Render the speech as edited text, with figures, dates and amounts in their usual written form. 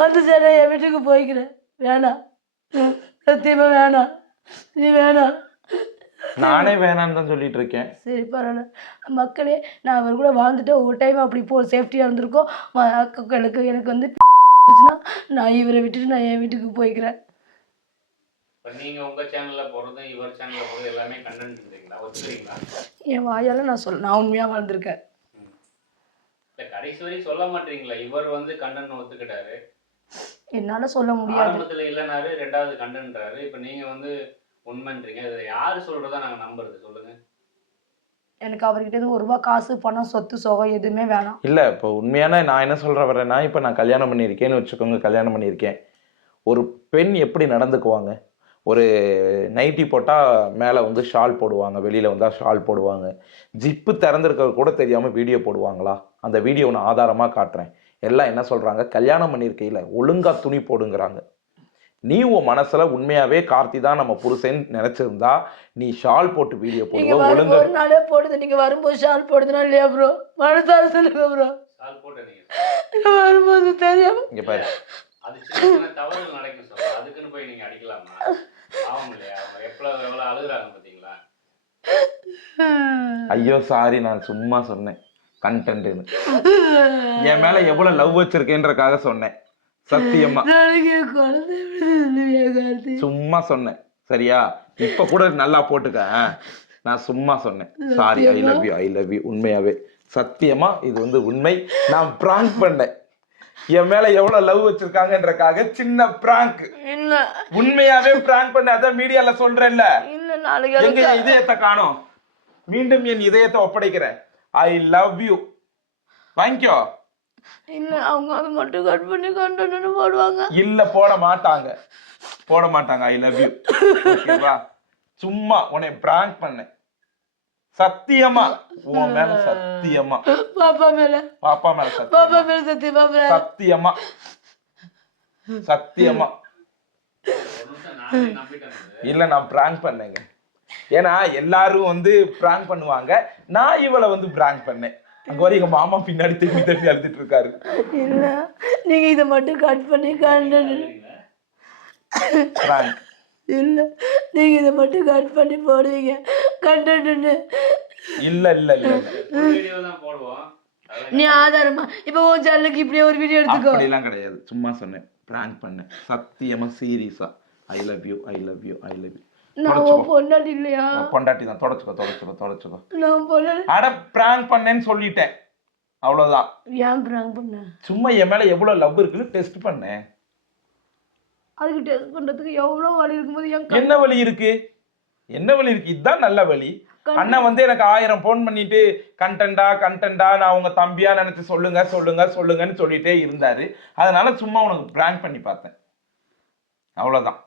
வந்து சரி என் வீட்டுக்கு போய்க்கிறேன். வேணாம், சத்தியமா வேணாம், நீ வேணாம். நானே வேணான்னு தான் சொல்லிட்டு இருக்கேன். சரி பரவாயில்ல. மக்களே, நான் அவர் கூட வாழ்ந்துட்டு ஒரு டைம் அப்படி சேஃப்டியாக இருந்திருக்கோம். எனக்கு எனக்கு வந்து நான் இவரை விட்டுட்டு நான் என் வீட்டுக்கு போய்க்கிறேன். இப்போ நீங்கள் உங்கள் சேனலில் போடுறது இவர் சேனலில் போடுறது எல்லாமே கண்டென்ட்ன்றீங்களா, ஒத்துக்கிறீங்களா? என் வாயால் நான் உண்மையாக வாழ்ந்திருக்கேன். இல்லை கடைசி வரைக்கும் சொல்ல மாட்டீங்களா? இவர் வந்து கண்டென்ட் ஒத்துக்கிட்டாரு, என்னால் சொல்ல முடியாது. ஆரம்பத்தில் இல்லைனாரு, ரெண்டாவது கண்டென்ட்றாரு. இப்போ நீங்கள் வந்து உண்மைன்றீங்க. இதை யார் சொல்கிறதா நாங்கள் நம்புறது சொல்லுங்கள். எனக்கு அவர்கிட்ட இருந்து ஒரு ரூபா காசு பணம் சொத்து சோகம் எதுவுமே வேணாம். இல்லை இப்போ உண்மையான நான் என்ன சொல்ற வரேன்னா, இப்போ நான் கல்யாணம் பண்ணியிருக்கேன்னு வச்சுக்கோங்க. கல்யாணம் பண்ணியிருக்கேன். ஒரு பெண் எப்படி நடந்துக்குவாங்க? ஒரு நைட்டி போட்டால் மேலே வந்து ஷால் போடுவாங்க, வெளியில் வந்தால் ஷால் போடுவாங்க. ஜிப்பு திறந்துருக்கிறது கூட தெரியாமல் வீடியோ போடுவாங்களா? அந்த வீடியோ நான் ஆதாரமாக காட்டுறேன். எல்லாம் என்ன சொல்கிறாங்க, கல்யாணம் பண்ணியிருக்கையில் ஒழுங்காக துணி போடுங்கிறாங்க. நீ உன் மனசுல உண்மையாவே கார்த்தி தான் நம்ம புருஷன் நினைச்சிருந்தா நீ ஷால் போட்டு வீடியோ போடுவ. ஒழுங்கா ஒரு நாளே போடுது. நீங்க வரும்போது ஷால் போடுதுனா இல்லையா ப்ரோ? மனசார சொல்லுங்க ப்ரோ. ஷால் போட்டு நீங்கள் வரும்போது தெரியாம இங்க பாரு, அது சின்ன தவறுகள் நடக்கும் சார். அதுக்குன்னு போய் நீங்கள் அடிக்கலாமா? ஆகும் இல்லையா? அவங்க எவ்வளோ அழுகுறாங்க பார்த்தீங்களா? ஐயோ சாரி, நான் சும்மா சொன்னேன். கண்டென்ட்னு என் மேல எவ்வளவு லவ் வச்சிருக்கேன்றக்காக சொன்னேன். சத்தியமா சும்மா சொன்னேன். சரியா? இப்ப கூட நல்லா போட்டுக்க. நான் சும்மா சொன்னேன். Sorry, I love you, I love you. உண்மையாவே சத்தியமா இது வந்து உண்மை. நான் பிராங்க் பண்ணேன். என் மேல எவ்வளவு லவ் வச்சிருக்காங்கன்றக்காக சின்ன பிராங்க். இல்ல உண்மையாவே பிராங்க் பண்ண. அதான் மீடியால சொல்றேன்ல. இல்ல நாளைக்கு எங்க இதயத்தை காணோம். மீண்டும் என் இதயத்தை ஒப்படைக்கிறேன். I love you. வாங்கிக்கோ. இல்ல அவங்க அதை மட்டும் கட் பண்ணி கண்டென்ட் போடுவாங்க. இல்ல போட மாட்டாங்க, போட மாட்டாங்க. ஐ லவ் யூ. ஓகேவா? சும்மா உன்னை பிராங்க் பண்ணேன். சத்தியமா உன் மேல சத்தியமா. பாப்பா மேல, பாப்பா மேல பாப்பா சத்தியமா. மேல சத்தியமா சத்தியமா சத்தியமா நானே நம்பிட்டேன். இல்ல நான் பிராங்க் பண்ணேங்க. ஏன்னா எல்லாரும் வந்து பிராங்க் பண்ணுவாங்க, நான் இவளை வந்து பிராங்க் பண்ணேன். அங்க வர எங்க மாமா பின்னாடி திரும்பி திரும்பி அழுதுட்டு இருக்காரு. இல்ல நீங்க இதை மட்டும் கட் பண்ணி கண்டென்ட். இல்ல நீங்க இதை மட்டும் கட் பண்ணி போடுவீங்க கண்டென்ட்னு. இல்ல இல்ல இல்ல வீடியோ தான் போடுவோம். நீ ஆதாரமா இப்ப உன் சேனலுக்கு இப்படியே ஒரு வீடியோ எடுத்துக்கோ. அப்படிலாம் கிடையாது. சும்மா சொன்னேன், பிராங்க் பண்ணேன். சத்தியமா சீரியஸா. ஐ love you, I love you, I love you. நான் பொண்டாட்டி இல்லையா? பொண்டாட்டி தான். தொடச்சுக்கோ. நான் பொண்டாட்டி. அட பிராங்க் பண்ணேன்னு சொல்லிட்டேன், அவ்வளவுதான். ஏன் பிராங்க் பண்ண? சும்மா என் மேல எவ்வளவு லவ் இருக்குன்னு டெஸ்ட் பண்ணேன். அதுக்கு டெஸ்ட் பண்றதுக்கு எவ்வளவு வழி இருக்கும்போது என்ன வழி இருக்கு? என்ன வழி இருக்கு? இதுதான் நல்ல வழி. அண்ணன் வந்து எனக்கு 1000 போன் பண்ணிட்டு கண்டென்டா நான் உங்க தம்பியா நினைச்சு சொல்லுங்கன்னு சொல்லிட்டே இருந்தாரு. அதனால சும்மா உனக்கு பிராங்க் பண்ணி பார்த்தேன், அவ்வளவுதான்.